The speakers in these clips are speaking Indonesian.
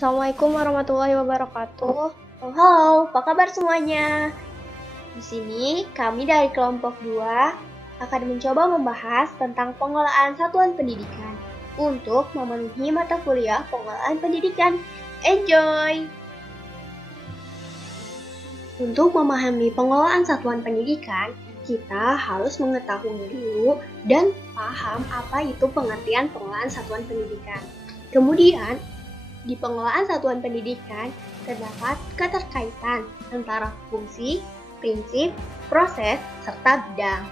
Assalamualaikum warahmatullahi wabarakatuh. Halo, apa kabar semuanya? Di sini kami dari kelompok 2 akan mencoba membahas tentang pengelolaan satuan pendidikan untuk memenuhi mata kuliah pengelolaan pendidikan. Enjoy! Untuk memahami pengelolaan satuan pendidikan, kita harus mengetahui dulu dan paham apa itu pengertian pengelolaan satuan pendidikan. Kemudian, di pengelolaan satuan pendidikan, terdapat keterkaitan antara fungsi, prinsip, proses, serta bidang.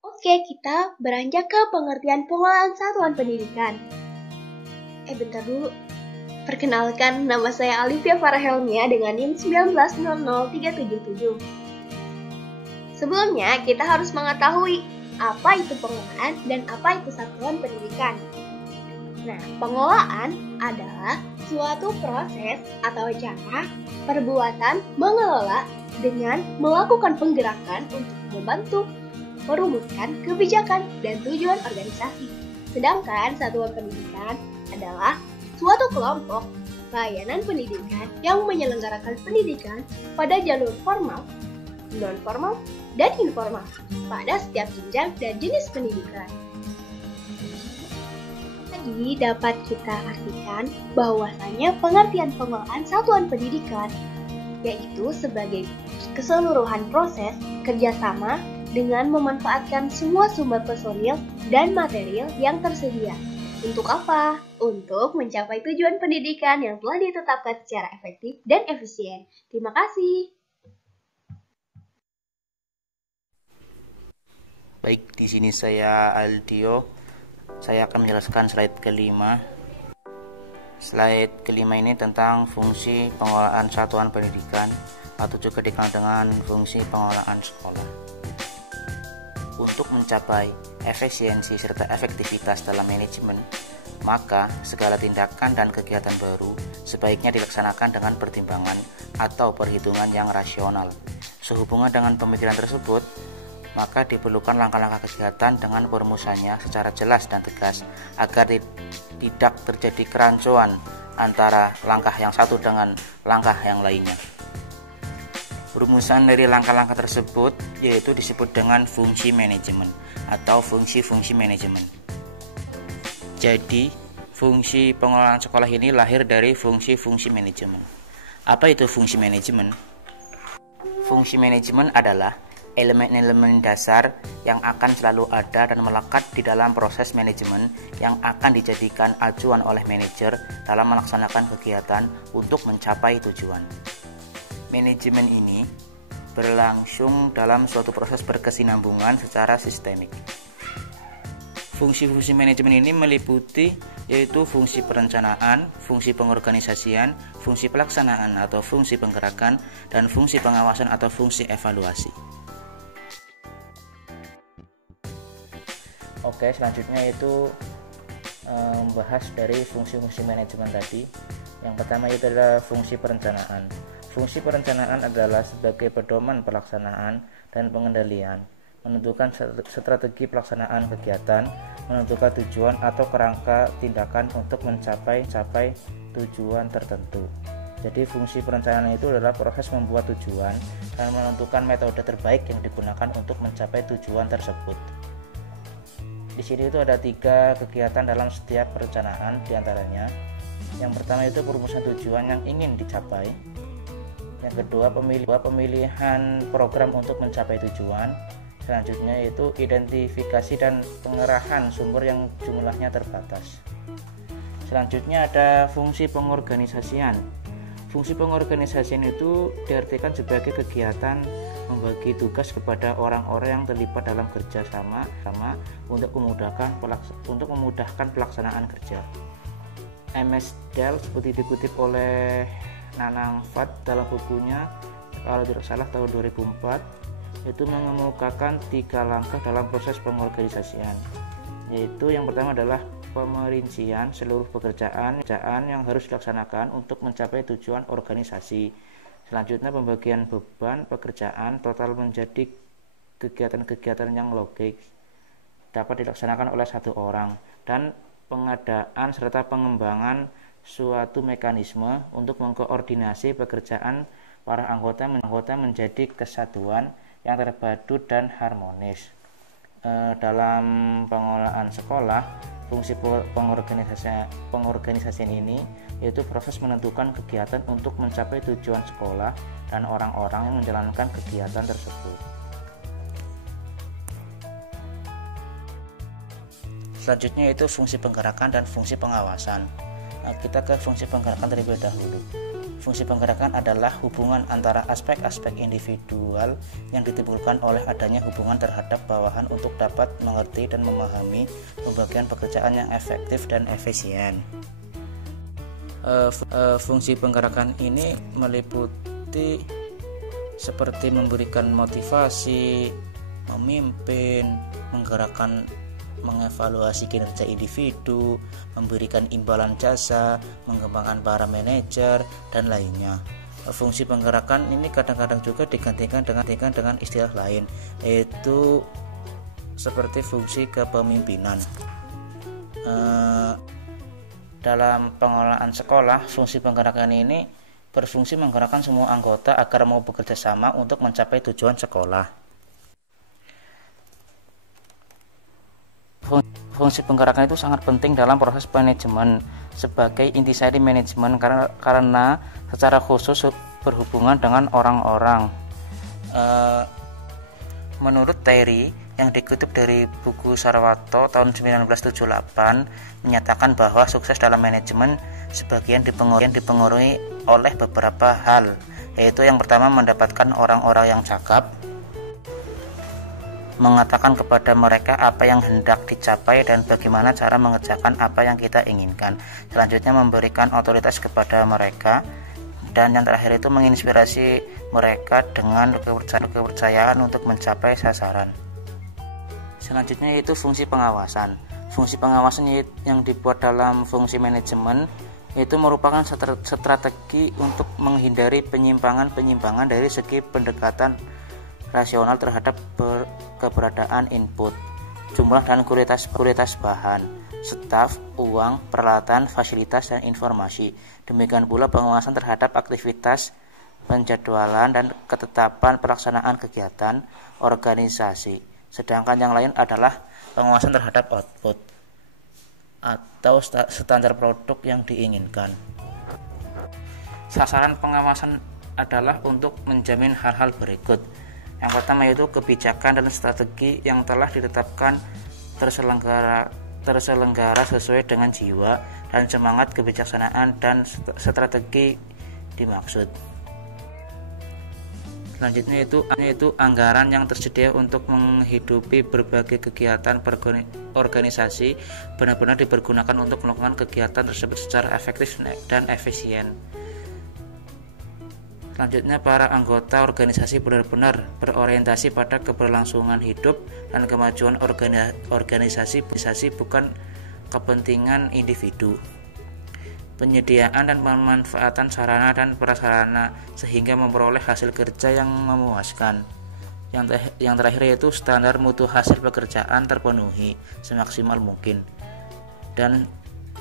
Oke, kita beranjak ke pengertian pengelolaan satuan pendidikan. Bentar dulu. Perkenalkan, nama saya Alivia Farahelmia dengan NIM 1900377. Sebelumnya, kita harus mengetahui apa itu pengelolaan dan apa itu satuan pendidikan. Nah, pengelolaan adalah suatu proses atau cara perbuatan mengelola dengan melakukan penggerakan untuk membantu merumuskan kebijakan dan tujuan organisasi. Sedangkan satuan pendidikan adalah suatu kelompok layanan pendidikan yang menyelenggarakan pendidikan pada jalur formal, non-formal, dan informal pada setiap jenjang dan jenis pendidikan. Jadi dapat kita artikan bahwasannya pengertian pengelolaan satuan pendidikan yaitu sebagai keseluruhan proses kerjasama dengan memanfaatkan semua sumber personil dan material yang tersedia. Untuk apa? Untuk mencapai tujuan pendidikan yang telah ditetapkan secara efektif dan efisien. Terima kasih. Baik, di sini saya Aldio. Saya akan menjelaskan slide kelima. Slide kelima ini tentang fungsi pengelolaan satuan pendidikan atau juga dikenal dengan fungsi pengelolaan sekolah. Untuk mencapai efisiensi serta efektivitas dalam manajemen, maka segala tindakan dan kegiatan baru sebaiknya dilaksanakan dengan pertimbangan atau perhitungan yang rasional. Sehubungan dengan pemikiran tersebut, maka diperlukan langkah-langkah kegiatan dengan perumusannya secara jelas dan tegas agar tidak terjadi kerancuan antara langkah yang satu dengan langkah yang lainnya. Rumusan dari langkah-langkah tersebut yaitu disebut dengan fungsi manajemen atau fungsi-fungsi manajemen. Jadi, fungsi pengelolaan sekolah ini lahir dari fungsi-fungsi manajemen. Apa itu fungsi manajemen? Fungsi manajemen adalah elemen-elemen dasar yang akan selalu ada dan melekat di dalam proses manajemen yang akan dijadikan acuan oleh manajer dalam melaksanakan kegiatan untuk mencapai tujuan. Manajemen ini berlangsung dalam suatu proses berkesinambungan secara sistemik. Fungsi-fungsi manajemen ini meliputi yaitu fungsi perencanaan, fungsi pengorganisasian, fungsi pelaksanaan atau fungsi penggerakan, dan fungsi pengawasan atau fungsi evaluasi. Oke, selanjutnya itu membahas dari fungsi-fungsi manajemen tadi. Yang pertama itu adalah fungsi perencanaan. Fungsi perencanaan adalah sebagai pedoman pelaksanaan dan pengendalian, menentukan strategi pelaksanaan kegiatan, menentukan tujuan atau kerangka tindakan untuk mencapai tujuan tertentu. Jadi fungsi perencanaan itu adalah proses membuat tujuan dan menentukan metode terbaik yang digunakan untuk mencapai tujuan tersebut. Di sini itu ada 3 kegiatan dalam setiap perencanaan diantaranya. Yang pertama itu perumusan tujuan yang ingin dicapai. Yang kedua pemilihan program untuk mencapai tujuan. Selanjutnya yaitu identifikasi dan pengerahan sumber yang jumlahnya terbatas. Selanjutnya ada fungsi pengorganisasian. Fungsi pengorganisasian itu diartikan sebagai kegiatan membagi tugas kepada orang-orang yang terlibat dalam kerja sama untuk memudahkan pelaksanaan kerja. MS Dell seperti dikutip oleh Nanang Fat dalam bukunya kalau tidak salah tahun 2004 itu mengemukakan 3 langkah dalam proses pengorganisasian, yaitu yang pertama adalah pemerincian seluruh pekerjaan yang harus dilaksanakan untuk mencapai tujuan organisasi. Selanjutnya pembagian beban pekerjaan total menjadi kegiatan-kegiatan yang logis dapat dilaksanakan oleh satu orang, dan pengadaan serta pengembangan suatu mekanisme untuk mengkoordinasi pekerjaan para anggota menjadi kesatuan yang terpadu dan harmonis. Dalam pengelolaan sekolah, fungsi pengorganisasian ini yaitu proses menentukan kegiatan untuk mencapai tujuan sekolah dan orang-orang yang menjalankan kegiatan tersebut. Selanjutnya itu fungsi penggerakan dan fungsi pengawasan. Kita ke fungsi penggerakan terlebih dahulu. Fungsi penggerakan adalah hubungan antara aspek-aspek individual yang ditimbulkan oleh adanya hubungan terhadap bawahan untuk dapat mengerti dan memahami pembagian pekerjaan yang efektif dan efisien. Fungsi penggerakan ini meliputi seperti memberikan motivasi, memimpin, menggerakkan, mengevaluasi kinerja individu, memberikan imbalan jasa, mengembangkan para manajer, dan lainnya. Fungsi penggerakan ini kadang-kadang juga digantikan dengan istilah lain, yaitu seperti fungsi kepemimpinan. Dalam pengelolaan sekolah, fungsi penggerakan ini berfungsi menggerakkan semua anggota agar mau bekerja sama untuk mencapai tujuan sekolah. Fungsi penggerakan itu sangat penting dalam proses manajemen sebagai intisari manajemen karena secara khusus berhubungan dengan orang-orang. Menurut Terry yang dikutip dari buku Sarwato tahun 1978 menyatakan bahwa sukses dalam manajemen sebagian dipengaruhi oleh beberapa hal, yaitu yang pertama mendapatkan orang-orang yang cakap, mengatakan kepada mereka apa yang hendak dicapai dan bagaimana cara mengerjakan apa yang kita inginkan. Selanjutnya memberikan otoritas kepada mereka, dan yang terakhir itu menginspirasi mereka dengan kepercayaan untuk mencapai sasaran. Selanjutnya itu fungsi pengawasan. Fungsi pengawasan yang dibuat dalam fungsi manajemen itu merupakan strategi untuk menghindari penyimpangan dari segi pendekatan rasional terhadap keberadaan input, jumlah dan kualitas bahan, staf, uang, peralatan, fasilitas, dan informasi. Demikian pula pengawasan terhadap aktivitas, penjadwalan, dan ketetapan pelaksanaan kegiatan organisasi. Sedangkan yang lain adalah pengawasan terhadap output atau standar produk yang diinginkan. Sasaran pengawasan adalah untuk menjamin hal-hal berikut. Yang pertama yaitu kebijakan dan strategi yang telah ditetapkan terselenggara sesuai dengan jiwa dan semangat kebijaksanaan dan strategi dimaksud. Selanjutnya itu anggaran yang tersedia untuk menghidupi berbagai kegiatan organisasi benar-benar dipergunakan untuk melakukan kegiatan tersebut secara efektif dan efisien. Selanjutnya, para anggota organisasi benar-benar berorientasi pada keberlangsungan hidup dan kemajuan organisasi bukan kepentingan individu. Penyediaan dan pemanfaatan sarana dan prasarana sehingga memperoleh hasil kerja yang memuaskan. Yang terakhir yaitu standar mutu hasil pekerjaan terpenuhi semaksimal mungkin dan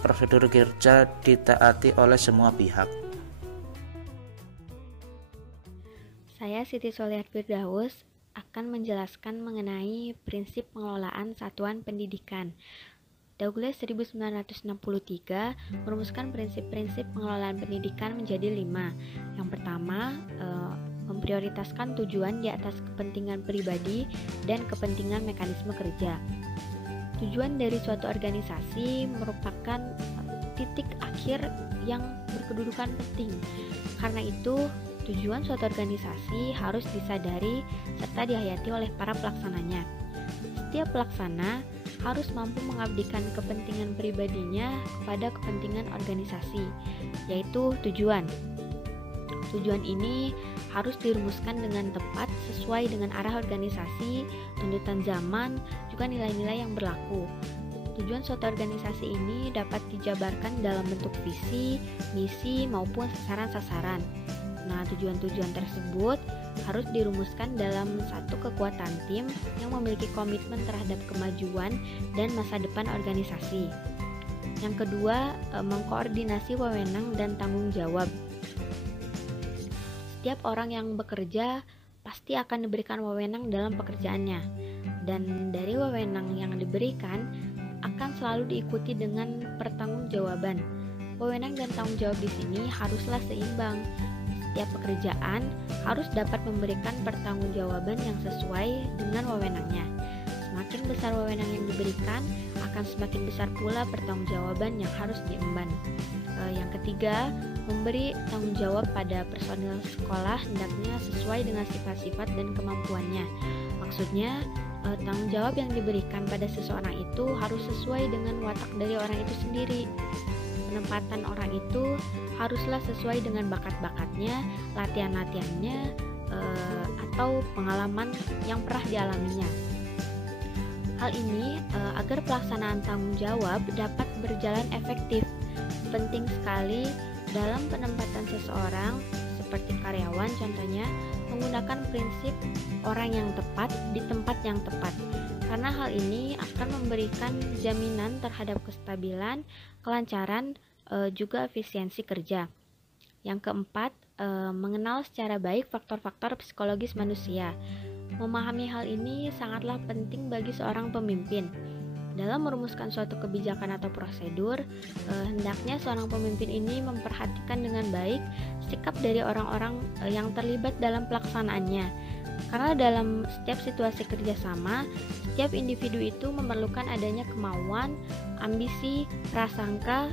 prosedur kerja ditaati oleh semua pihak. Saya Siti Solihat Firdaus akan menjelaskan mengenai prinsip pengelolaan satuan pendidikan. Douglas 1963 merumuskan prinsip-prinsip pengelolaan pendidikan menjadi 5. Yang pertama, memprioritaskan tujuan di atas kepentingan pribadi dan kepentingan mekanisme kerja. Tujuan dari suatu organisasi merupakan titik akhir yang berkedudukan penting. Karena itu, tujuan suatu organisasi harus disadari serta dihayati oleh para pelaksananya. Setiap pelaksana harus mampu mengabdikan kepentingan pribadinya kepada kepentingan organisasi, yaitu tujuan. Tujuan ini harus dirumuskan dengan tepat sesuai dengan arah organisasi, tuntutan zaman, juga nilai-nilai yang berlaku. Tujuan suatu organisasi ini dapat dijabarkan dalam bentuk visi, misi, maupun sasaran-sasaran. Nah, tujuan-tujuan tersebut harus dirumuskan dalam satu kekuatan tim yang memiliki komitmen terhadap kemajuan dan masa depan organisasi. Yang kedua, mengkoordinasi wewenang dan tanggung jawab. Setiap orang yang bekerja pasti akan diberikan wewenang dalam pekerjaannya, dan dari wewenang yang diberikan akan selalu diikuti dengan pertanggungjawaban. Wewenang dan tanggung jawab di sini haruslah seimbang. Setiap pekerjaan harus dapat memberikan pertanggungjawaban yang sesuai dengan wewenangnya. Semakin besar wewenang yang diberikan, akan semakin besar pula pertanggungjawaban yang harus diemban. Yang ketiga, memberi tanggung jawab pada personil sekolah hendaknya sesuai dengan sifat-sifat dan kemampuannya. Maksudnya, tanggung jawab yang diberikan pada seseorang itu harus sesuai dengan watak dari orang itu sendiri. Penempatan orang itu haruslah sesuai dengan bakat-bakatnya, latihan-latihannya, atau pengalaman yang pernah dialaminya. Hal ini agar pelaksanaan tanggung jawab dapat berjalan efektif. Penting sekali dalam penempatan seseorang, seperti karyawan contohnya, menggunakan prinsip orang yang tepat di tempat yang tepat. Karena hal ini akan memberikan jaminan terhadap kestabilan, kelancaran, juga efisiensi kerja. Yang keempat, mengenal secara baik faktor-faktor psikologis manusia. Memahami hal ini sangatlah penting bagi seorang pemimpin. Dalam merumuskan suatu kebijakan atau prosedur, hendaknya seorang pemimpin ini memperhatikan dengan baik sikap dari orang-orang yang terlibat dalam pelaksanaannya. Karena dalam setiap situasi kerjasama, setiap individu itu memerlukan adanya kemauan, ambisi, prasangka,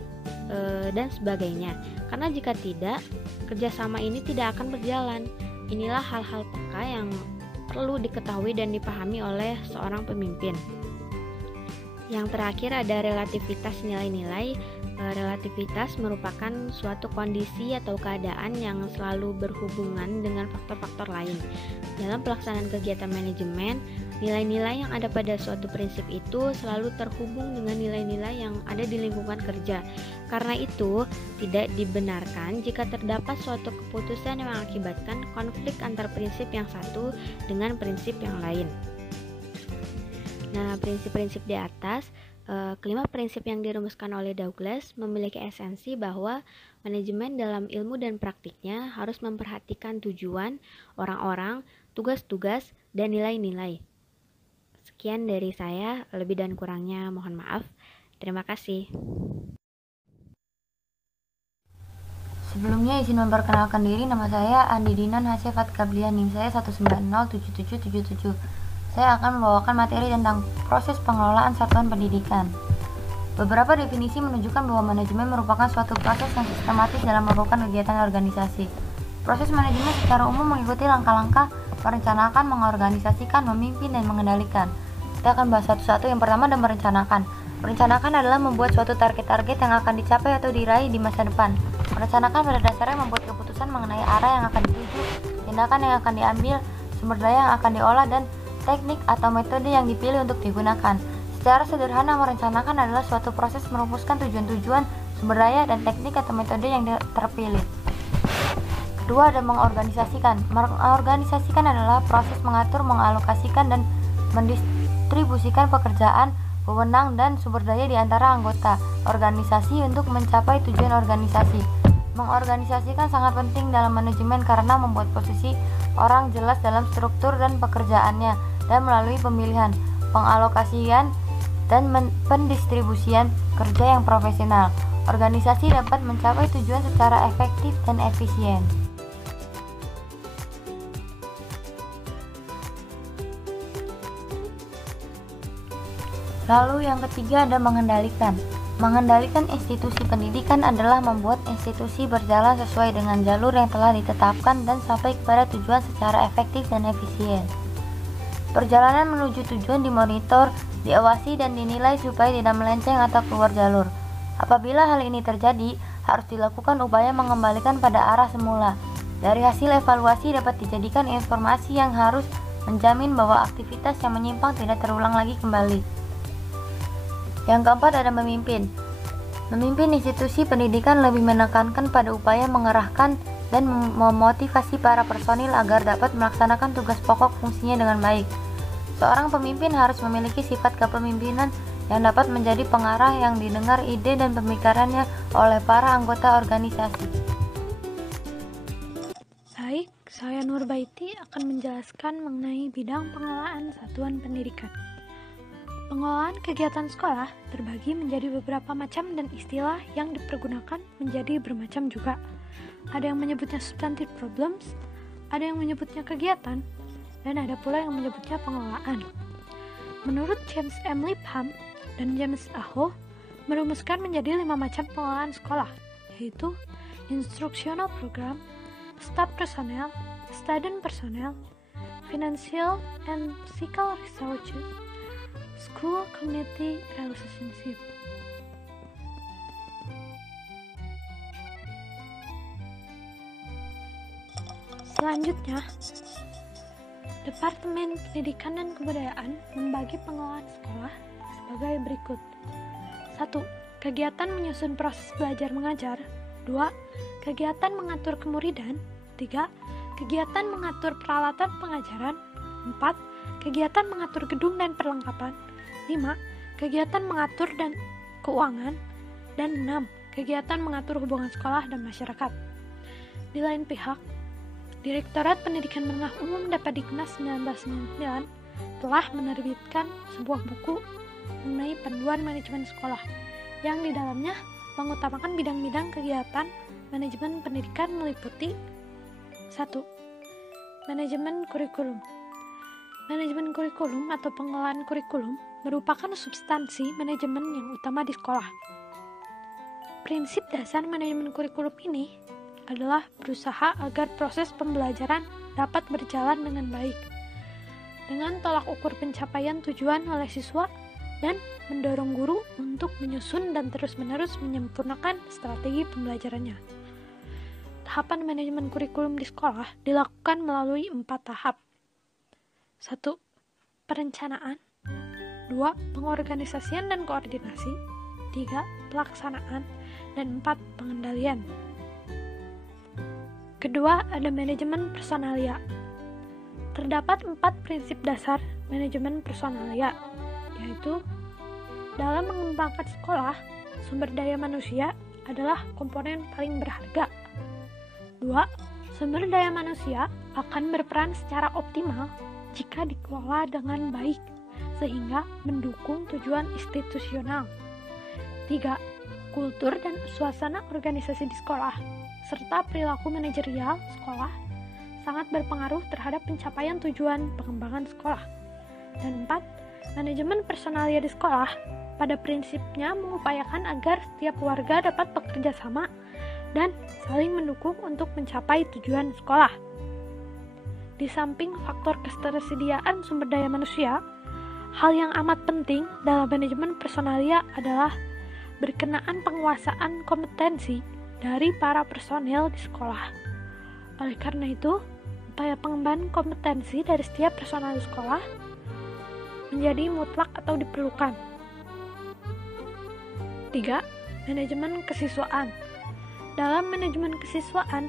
dan sebagainya. Karena jika tidak, kerjasama ini tidak akan berjalan. Inilah hal-hal peka yang perlu diketahui dan dipahami oleh seorang pemimpin. Yang terakhir ada relativitas nilai-nilai. Relativitas merupakan suatu kondisi atau keadaan yang selalu berhubungan dengan faktor-faktor lain. Dalam pelaksanaan kegiatan manajemen, nilai-nilai yang ada pada suatu prinsip itu selalu terhubung dengan nilai-nilai yang ada di lingkungan kerja. Karena itu, tidak dibenarkan jika terdapat suatu keputusan yang mengakibatkan konflik antar prinsip yang satu dengan prinsip yang lain. Nah, prinsip-prinsip di atas, kelima prinsip yang dirumuskan oleh Douglas memiliki esensi bahwa manajemen dalam ilmu dan praktiknya harus memperhatikan tujuan, orang-orang, tugas-tugas, dan nilai-nilai. Sekian dari saya, lebih dan kurangnya mohon maaf. Terima kasih. Sebelumnya izin memperkenalkan diri, nama saya Andi Dinan Hasyafat Kablian, NIM saya 1907777. Saya akan membawakan materi tentang proses pengelolaan satuan pendidikan. Beberapa definisi menunjukkan bahwa manajemen merupakan suatu proses yang sistematis dalam melakukan kegiatan organisasi. Proses manajemen secara umum mengikuti langkah-langkah merencanakan, mengorganisasikan, memimpin, dan mengendalikan. Kita akan bahas satu-satu. Yang pertama ada merencanakan. Merencanakan adalah membuat suatu target-target yang akan dicapai atau diraih di masa depan. Merencanakan pada dasarnya membuat keputusan mengenai arah yang akan dituju, tindakan yang akan diambil, sumber daya yang akan diolah, dan teknik atau metode yang dipilih untuk digunakan. Secara sederhana, merencanakan adalah suatu proses merumuskan tujuan-tujuan, sumber daya, dan teknik atau metode yang terpilih. Kedua ada mengorganisasikan. Mengorganisasikan adalah proses mengatur, mengalokasikan, dan mendistribusikan pekerjaan, wewenang, dan sumber daya di antara anggota organisasi untuk mencapai tujuan organisasi. Mengorganisasikan sangat penting dalam manajemen karena membuat posisi orang jelas dalam struktur dan pekerjaannya, dan melalui pemilihan, pengalokasian, dan pendistribusian kerja yang profesional, organisasi dapat mencapai tujuan secara efektif dan efisien. Lalu yang ketiga ada mengendalikan. Mengendalikan institusi pendidikan adalah membuat institusi berjalan sesuai dengan jalur yang telah ditetapkan dan sampai kepada tujuan secara efektif dan efisien. Perjalanan menuju tujuan dimonitor, diawasi, dan dinilai supaya tidak melenceng atau keluar jalur. Apabila hal ini terjadi, harus dilakukan upaya mengembalikan pada arah semula. Dari hasil evaluasi dapat dijadikan informasi yang harus menjamin bahwa aktivitas yang menyimpang tidak terulang lagi kembali. Yang keempat ada memimpin. Memimpin institusi pendidikan lebih menekankan pada upaya mengerahkan dan memotivasi para personil agar dapat melaksanakan tugas pokok fungsinya dengan baik. Seorang pemimpin harus memiliki sifat kepemimpinan yang dapat menjadi pengarah yang didengar ide dan pemikirannya oleh para anggota organisasi. Baik, saya Nurbaiti akan menjelaskan mengenai bidang pengelolaan satuan pendidikan. Pengelolaan kegiatan sekolah terbagi menjadi beberapa macam dan istilah yang dipergunakan menjadi bermacam juga. Ada yang menyebutnya substantive problems, ada yang menyebutnya kegiatan, dan ada pula yang menyebutnya pengelolaan. Menurut James M. Lipham dan James Aho, merumuskan menjadi 5 macam pengelolaan sekolah, yaitu instructional program, staff personnel, student personnel, financial and physical resources, school community relationship. Selanjutnya, Departemen Pendidikan dan Kebudayaan membagi pengelolaan sekolah sebagai berikut. 1. Kegiatan menyusun proses belajar mengajar. 2. Kegiatan mengatur kemuridan. 3. Kegiatan mengatur peralatan pengajaran. 4. Kegiatan mengatur gedung dan perlengkapan. 5. Kegiatan mengatur dan keuangan. Dan 6. Kegiatan mengatur hubungan sekolah dan masyarakat. Di lain pihak, Direktorat Pendidikan Menengah Umum Depdiknas 1999 telah menerbitkan sebuah buku mengenai panduan manajemen sekolah yang di dalamnya mengutamakan bidang-bidang kegiatan manajemen pendidikan meliputi 1. Manajemen kurikulum. Manajemen kurikulum atau pengelolaan kurikulum merupakan substansi manajemen yang utama di sekolah. Prinsip dasar manajemen kurikulum ini adalah berusaha agar proses pembelajaran dapat berjalan dengan baik, dengan tolak ukur pencapaian tujuan oleh siswa dan mendorong guru untuk menyusun dan terus-menerus menyempurnakan strategi pembelajarannya. Tahapan manajemen kurikulum di sekolah dilakukan melalui 4 tahap. 1. Perencanaan. 2. Pengorganisasian dan koordinasi. 3. Pelaksanaan. Dan 4. Pengendalian. Kedua, ada manajemen personalia. Terdapat 4 prinsip dasar manajemen personalia, yaitu dalam mengembangkan sekolah, sumber daya manusia adalah komponen paling berharga. 2. Sumber daya manusia akan berperan secara optimal jika dikelola dengan baik, sehingga mendukung tujuan institusional. 3. Kultur dan suasana organisasi di sekolah serta perilaku manajerial sekolah sangat berpengaruh terhadap pencapaian tujuan pengembangan sekolah. Dan 4. Manajemen personalia di sekolah pada prinsipnya mengupayakan agar setiap warga dapat bekerja sama dan saling mendukung untuk mencapai tujuan sekolah. Di samping faktor ketersediaan sumber daya manusia, hal yang amat penting dalam manajemen personalia adalah berkenaan penguasaan kompetensi dari para personel di sekolah. Oleh karena itu, upaya pengembangan kompetensi dari setiap personel di sekolah menjadi mutlak atau diperlukan. 3. Manajemen kesiswaan. Dalam manajemen kesiswaan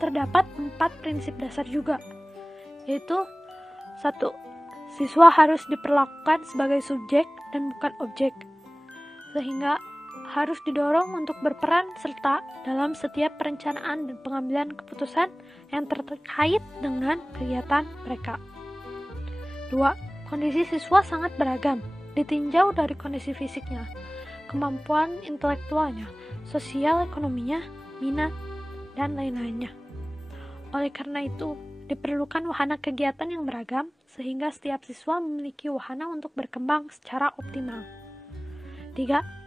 terdapat 4 prinsip dasar juga, yaitu 1. Siswa harus diperlakukan sebagai subjek dan bukan objek, sehingga harus didorong untuk berperan serta dalam setiap perencanaan dan pengambilan keputusan yang terkait dengan kegiatan mereka. 2. Kondisi siswa sangat beragam, ditinjau dari kondisi fisiknya, kemampuan intelektualnya, sosial ekonominya, minat, dan lain-lainnya. Oleh karena itu, diperlukan wahana kegiatan yang beragam sehingga setiap siswa memiliki wahana untuk berkembang secara optimal. 3.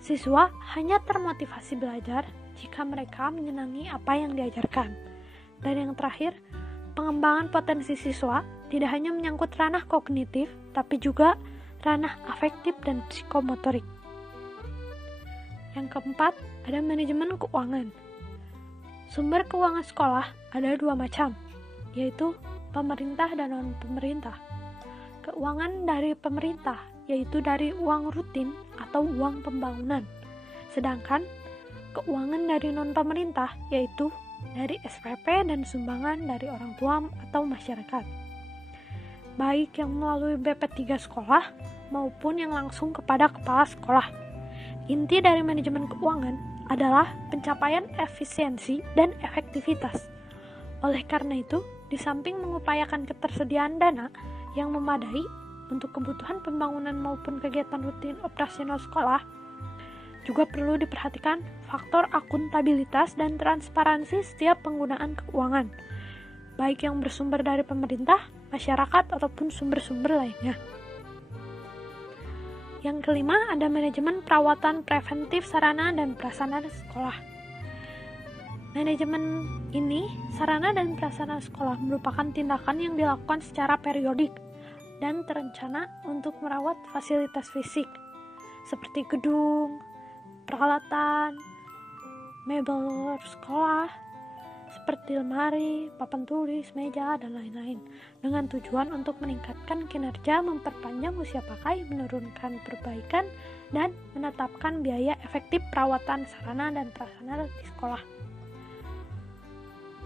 Siswa hanya termotivasi belajar jika mereka menyenangi apa yang diajarkan. Dan yang terakhir, pengembangan potensi siswa tidak hanya menyangkut ranah kognitif, tapi juga ranah afektif dan psikomotorik. Yang keempat, ada manajemen keuangan. Sumber keuangan sekolah ada 2 macam, yaitu pemerintah dan non-pemerintah. Keuangan dari pemerintah yaitu dari uang rutin atau uang pembangunan. Sedangkan keuangan dari non-pemerintah yaitu dari SPP dan sumbangan dari orang tua atau masyarakat. baik yang melalui BP3 sekolah maupun yang langsung kepada kepala sekolah. Inti dari manajemen keuangan adalah pencapaian efisiensi dan efektivitas. Oleh karena itu, di samping mengupayakan ketersediaan dana yang memadai untuk kebutuhan pembangunan maupun kegiatan rutin operasional sekolah, juga perlu diperhatikan faktor akuntabilitas dan transparansi setiap penggunaan keuangan, baik yang bersumber dari pemerintah, masyarakat, ataupun sumber-sumber lainnya. Yang kelima, ada manajemen perawatan preventif sarana dan prasarana sekolah. Manajemen ini, sarana dan prasarana sekolah merupakan tindakan yang dilakukan secara periodik dan terencana untuk merawat fasilitas fisik, seperti gedung, peralatan, mebel sekolah, seperti lemari, papan tulis, meja, dan lain-lain, dengan tujuan untuk meningkatkan kinerja, memperpanjang usia pakai, menurunkan perbaikan, dan menetapkan biaya efektif perawatan sarana dan prasarana di sekolah.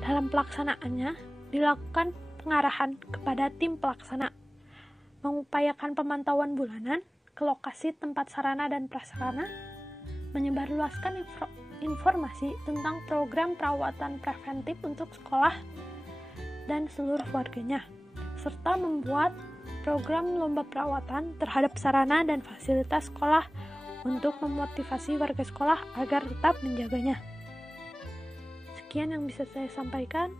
Dalam pelaksanaannya, dilakukan pengarahan kepada tim pelaksana, mengupayakan pemantauan bulanan ke lokasi tempat sarana dan prasarana, menyebarluaskan informasi tentang program perawatan preventif untuk sekolah dan seluruh warganya, serta membuat program lomba perawatan terhadap sarana dan fasilitas sekolah untuk memotivasi warga sekolah agar tetap menjaganya. Sekian yang bisa saya sampaikan.